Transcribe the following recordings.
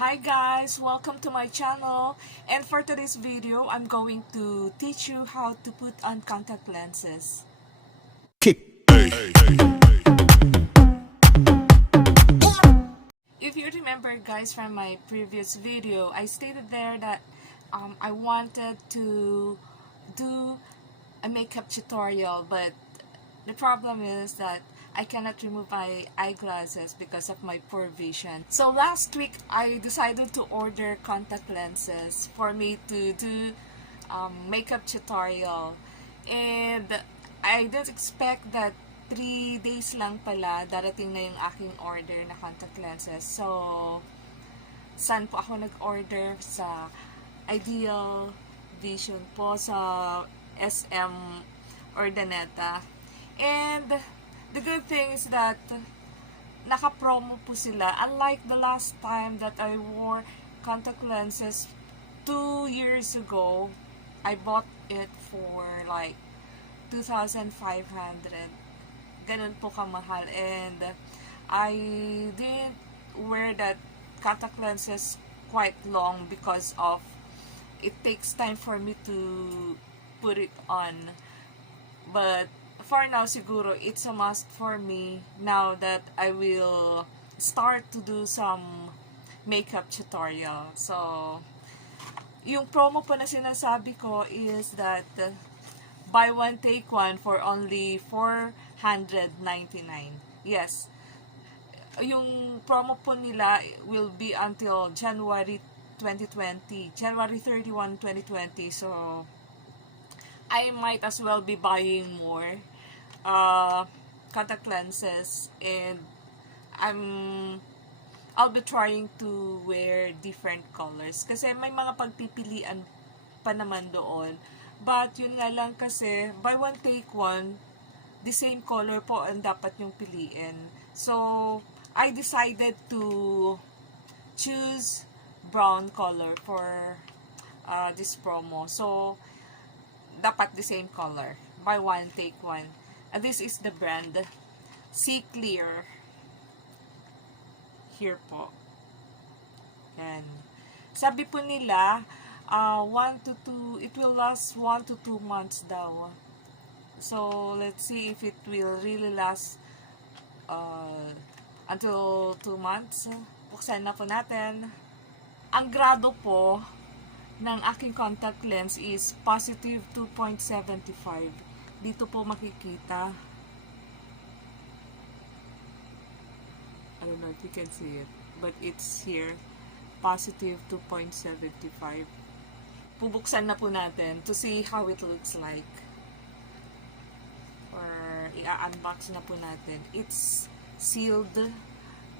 Hi guys, welcome to my channel, and for today's video I'm going to teach you how to put on contact lenses. If you remember guys from my previous video, I stated there that I wanted to do a makeup tutorial, but the problem is that I cannot remove my eyeglasses because of my poor vision. So last week, I decided to order contact lenses for me to do makeup tutorial. And I didn't expect that 3 days lang pala darating na yung aking order na contact lenses. So, saan po ako nag-order? Sa Ideal Vision po, sa SM Urdaneta. And the good thing is that naka-promo po sila. Unlike the last time that I wore contact lenses 2 years ago, I bought it for like 2,500. Ganun po kamahal. And I didn't wear that contact lenses quite long because of it takes time for me to put it on. But for now, siguro, it's a must for me now that I will start to do some makeup tutorial. So, yung promo po na sinasabi ko is that buy one, take one for only 499. Yes. Yung promo po nila will be until January 2020. January 31, 2020. So, I might as well be buying more contact lenses, and I'll be trying to wear different colors kasi may mga pagpipilian pa naman doon. But yun nga lang kasi buy one take one, the same color po ang dapat yung piliin. So I decided to choose brown color for this promo. So dapat the same color. Buy one, take one. This is the brand C Clear. Here po. Yan. Sabi po nila, 1 to 2, it will last 1 to 2 months daw. So, let's see if it will really last until 2 months. Buksan na po natin. Ang grado po ng aking contact lens is positive 2.75. Dito po makikita. I don't know if you can see it, but it's here. Positive 2.75. Pubuksan na po natin to see how it looks like. Or i-unbox na po natin. It's sealed.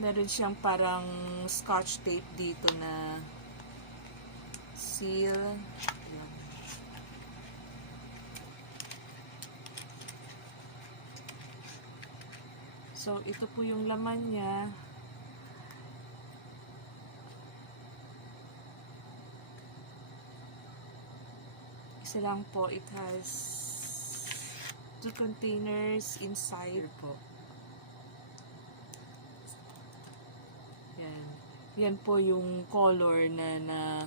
Meron siyang parang scotch tape dito na seal. So, ito po yung laman niya. Isa lang po. It has 2 containers inside po. Yan. Yan po yung color na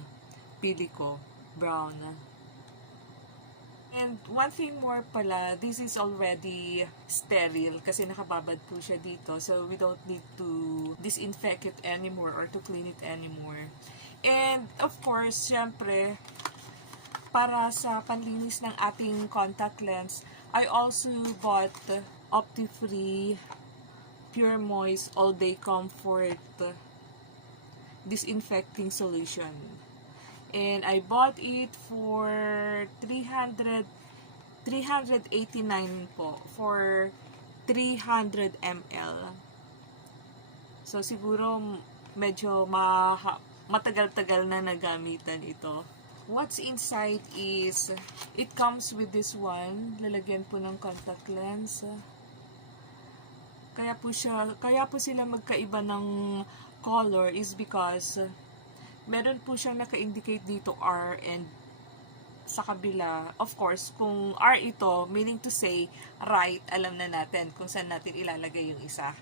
pili ko. Brown. And one thing more pala, this is already sterile kasi nakababad po siya dito. So, we don't need to disinfect it anymore or to clean it anymore. And, of course, syempre, para sa panlinis ng ating contact lens, I also bought Opti-Free Pure Moist All Day Comfort Disinfecting Solution. And I bought it for 389 po for 300 ml. So siguro medyo matagal-tagal na nagamitan ito. What's inside is it comes with this one. Lalagyan po ng contact lens. Kaya po sila magkaiba ng color is because meron po siyang naka-indicate dito R, and sa kabila, of course, kung R ito, meaning to say, right, alam na natin kung saan natin ilalagay yung isa,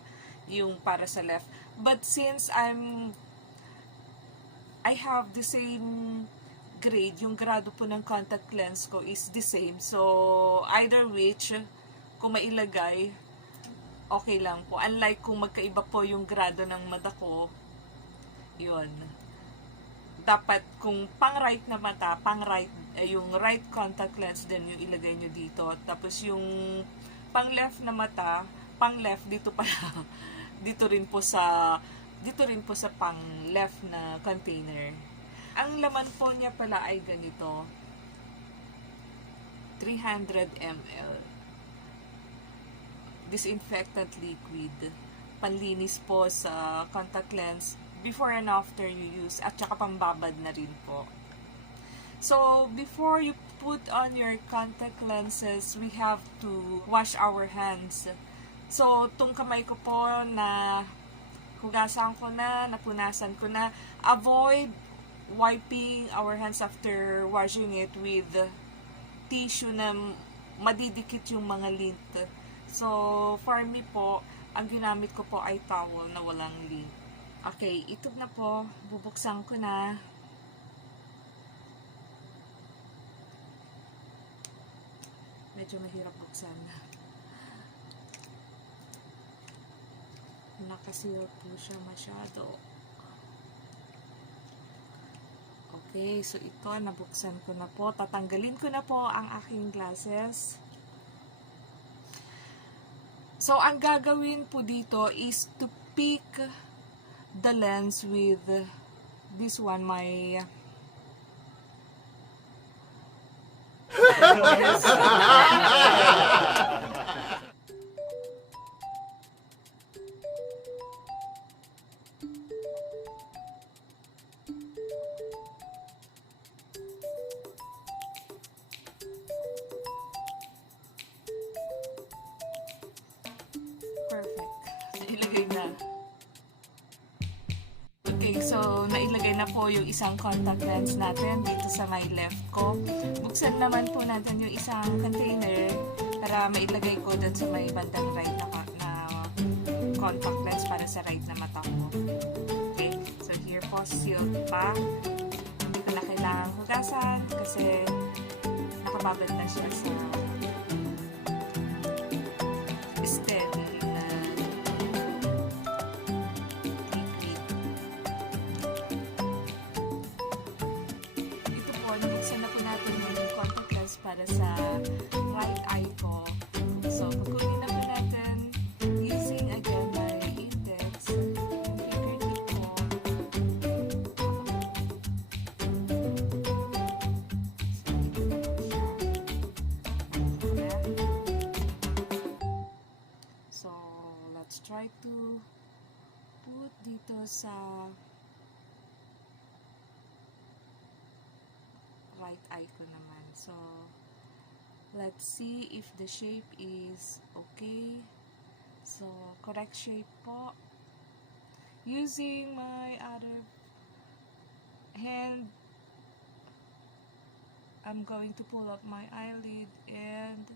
yung para sa left. But since I'm I have the same grade, yung grado po ng contact lens ko is the same. So, either which, kung mailagay, okay lang po. Unlike kung magkaiba po yung grado ng mata ko, yun. Dapat kung pang right na mata, yung right contact lens din yung ilagay nyo dito. Tapos yung pang left na mata, pang left dito pala. dito rin po sa pang left na container. Ang laman po niya pala ay ganito. 300 ml. Disinfectant liquid. Panlinis po sa contact lens before and after you use, at saka pambabad na rin po. So, before you put on your contact lenses, we have to wash our hands. So, itong kamay ko po na hugasan ko na, napunasan ko na. Avoid wiping our hands after washing it with tissue na madidikit yung mga lint. So, for me po, ang ginamit ko po ay towel na walang lint. Okay, ito na po. Bubuksan ko na. Medyo mahirap buksan. Nakaseal po siya masyado. Okay, so ito, nabuksan ko na po. Tatanggalin ko na po ang aking glasses. So, ang gagawin po dito is to pick the lens with this one, my perfect. Nailagay na. Okay, so nailagay na po yung isang contact lens natin dito sa my left ko. Buksan naman po natin yung isang container para mailagay ko dun sa may bandang right na contact lens para sa right na mata ko. Okay, so here po, sealed pa. Hindi ko na kailangan hugasan kasi nakababad na siya sa steady na liquid. Ito po, nabuksan na po natin yung contact lens para sa right eye ko. So, kukunin na po natin using again my index, yung fingertip ko. So, let's try to put dito sa right eye ko naman. So, let's see if the shape is okay. So, correct shape po. Using my other hand, I'm going to pull up my eyelid and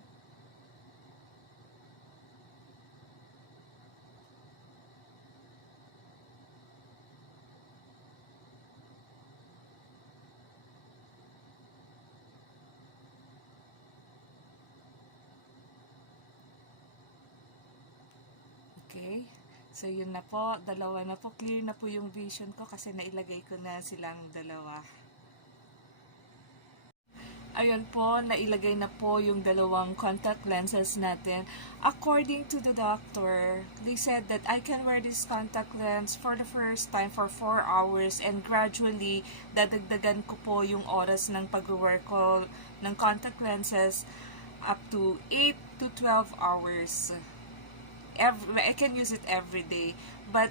okay. So, yun na po. Dalawa na po. Clear na po yung vision ko kasi nailagay ko na silang dalawa. Ayun po, nailagay na po yung dalawang contact lenses natin. According to the doctor, they said that I can wear this contact lens for the first time for 4 hours and gradually, dadagdagan ko po yung oras ng pag-wear ko ng contact lenses up to 8 to 12 hours. I can use it every day. But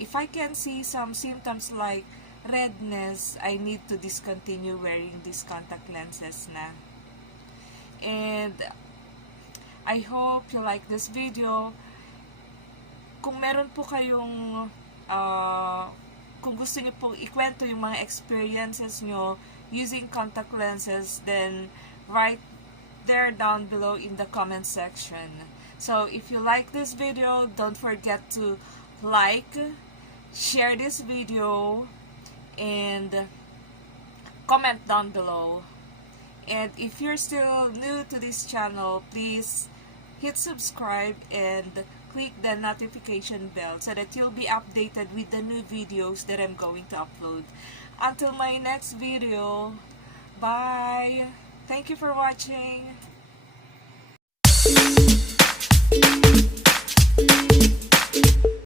if I can see some symptoms like redness, I need to discontinue wearing these contact lenses na. And I hope you like this video. Kung meron po kayong kung gusto niyo po ikwento yung mga experiences nyo using contact lenses, then write there down below in the comment section. So, if you like this video, don't forget to like, share this video, and comment down below. And if you're still new to this channel, please hit subscribe and click the notification bell so that you'll be updated with the new videos that I'm going to upload. Until my next video, bye! Thank you for watching!